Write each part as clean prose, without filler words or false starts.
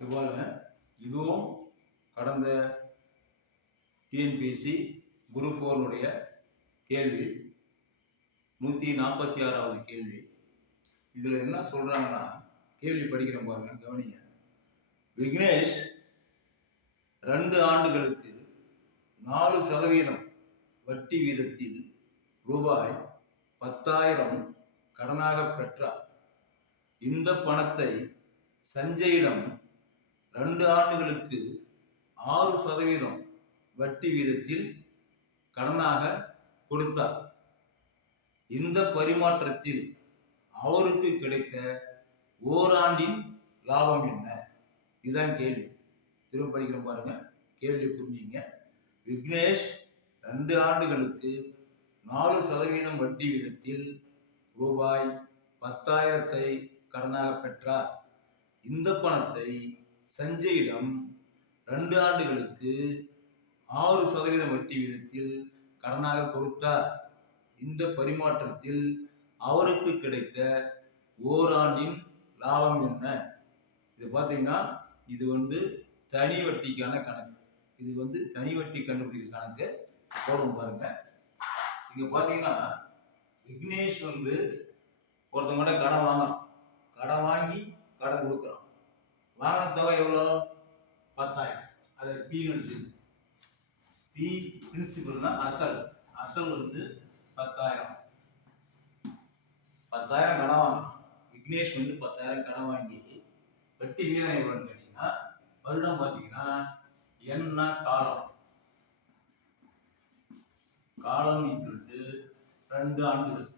இதுபோல இதுவும் கடந்த டிஎன்பிஎஸ்சி குரூப் 4 கேள்வி 146வது கேள்வி. இதுல என்ன சொல்றாங்கன்னா, கேள்வி படிக்கிறேன் பாருங்க, கவனிங்க. விக்னேஷ் 2 ஆண்டுகளுக்கு 4% வட்டி வீதத்தில் ரூபாய் 10,000 கடனாக பெற்றார். இந்த பணத்தை சஞ்சயிடம் 2 ஆண்டுகளுக்கு 6% வட்டி வீதத்தில் கடனாக கொடுத்தார். இந்த பரிமாற்றத்தில் அவருக்கு கிடைத்த ஓராண்டின் லாபம் என்ன? இதுதான் கேள்வி. திரும்ப படிக்கிறேன் பாருங்க, கேள்வி புரிஞ்சுங்க. விக்னேஷ் 2 ஆண்டுகளுக்கு 4% வட்டி வீதத்தில் ரூபாய் 10,000 கடனாக பெற்றார். இந்த பணத்தை சஞ்சயிடம் 2 ஆண்டுகளுக்கு 6% வட்டி வீதத்தில் கடனாக கொடுத்தார். இந்த பரிமாற்றத்தில் அவருக்கு கிடைத்த ஓராண்டின் லாபம் என்ன? இது பார்த்தீங்கன்னா, இது தனி வட்டிக்கான கணக்கு. இது தனி வட்டி கண்டுபிடிக்கிற கணக்கு. போடும் பாருங்க. இங்க பாத்தீங்கன்னா, விக்னேஷ் ஒருத்தவங்க கடன் வாங்கணும். கடன் வாங்கி கடன் கொடுக்குறோம். வாங்கின தொகை எவ்வளோ? 10,000. அது பி பிரின்சிபல்னா அசல். அசல் 10,000. 10,000 கடன் வாங்கணும். விக்னேஷ் 10,000 கடன் வாங்கி வட்டி வீதம் எவ்வளோன்னு கேட்டீங்கன்னா, வருடம் பார்த்தீங்கன்னா என்ன காலம்? காலம் 2 ஆண்டுகள்.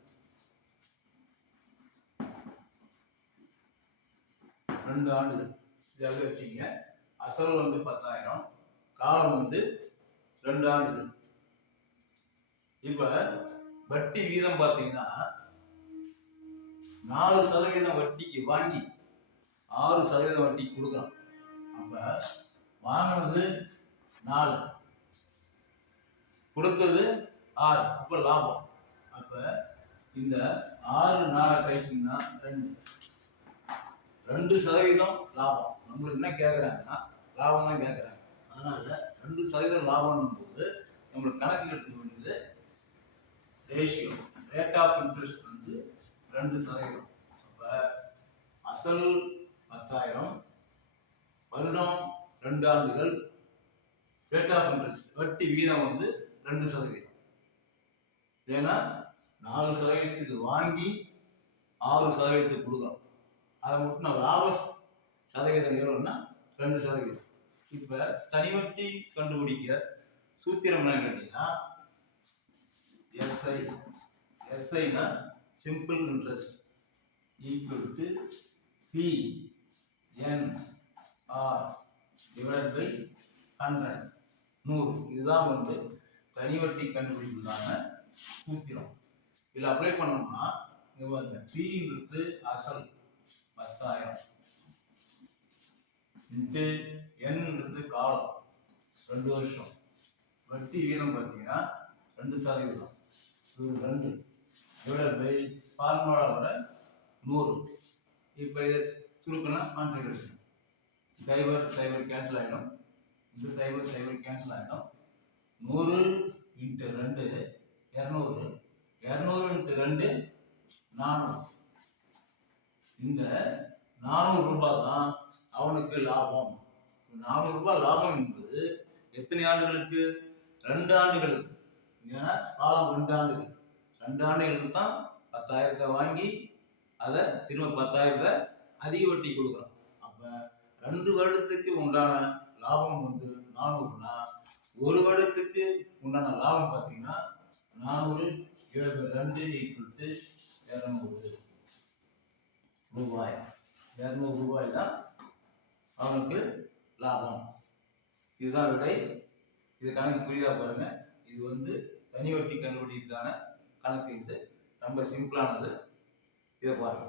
2 ஆண்டுகள் இதை வச்சுங்க. அசல் 10,000, காலம் 2 ஆண்டுகள். இப்ப வட்டி வீதம் பார்த்தீங்கன்னா 4% வட்டிக்கு வாங்கி 6% வட்டி கொடுக்குறோம். அப்ப வாங்கினது 4, கொடுத்தது 6, அப்ப லாபம். அப்ப இந்த 6 4 கழிச்சீங்கன்னா 2% லாபம். நம்மளுக்கு என்ன கேட்கறாங்கன்னா, லாபம் தான் கேட்கறாங்க. அதனால 2% லாபம் போது நம்மளுக்கு கணக்கு எடுத்துக்க வேண்டியது ரேஷியோ. Rate of interest 2%. அப்ப அசல் 10,000, வருடம் 2 ஆண்டுகள், ரேட் ஆஃப் இன்ட்ரெஸ்ட் வட்டி வீதம் 2%. ஏன்னா 4% வாங்கி 6% கொடுக்குறோம். அதை மட்டும் நான் லாப சதவீதம் எவ்வளோன்னா 2%. இப்ப தனி வட்டி கண்டுபிடிக்க சூத்திரம் என்ன கேட்டீங்கன்னா, எஸ்ஐனா simple interest equal to PNR divided by 100. இதுதான் தனி வட்டி கண்டுபிடிப்புக்கான சூத்திரம். இதில் அப்ளை பண்ணோம்னா P அசல் 10,000 N காலம் 2 வருஷம், வட்டி வீதம் பார்த்தீங்கன்னா 2%. 2 டிவைடட் பை ஃபார்முலாவோட 100. இப்போ இதை சுருக்கனா ஆன்சர் கிடைக்கும். 0 கேன்சல் ஆகிடும். இந்த 0 கேன்சல் ஆகிடும். 100 × 2 200. 200 × 2 400. இந்த 400 ரூபாய் தான் அவனுக்கு லாபம். 400 ரூபாய் லாபம் என்பது எத்தனை ஆண்டுகளுக்கு? 2 ஆண்டுகளுக்கு. ஏன்னா காலம் 2 ஆண்டுகள். 2 ஆண்டுகளுக்கு தான் 10,000 வாங்கி அதை திரும்ப 10,000 அதிக வட்டி கொடுக்குறோம். அப்ப 2 வருடத்துக்கு உண்டான லாபம் 400னா, 1 வருடத்துக்கு உண்டான லாபம் பார்த்தீங்கன்னா 400 × 2 200 ரூபாய். 200 ரூபாய் தான் அவனுக்கு லாபம். இதுதான் விடை. இது கணக்கு புரியுதா பாருங்க. இது தனி வட்டி கண்டுபிடிக்கிறதுக்கான கணக்கு. இது ரொம்ப சிம்பிளானது. இதை பாருங்க.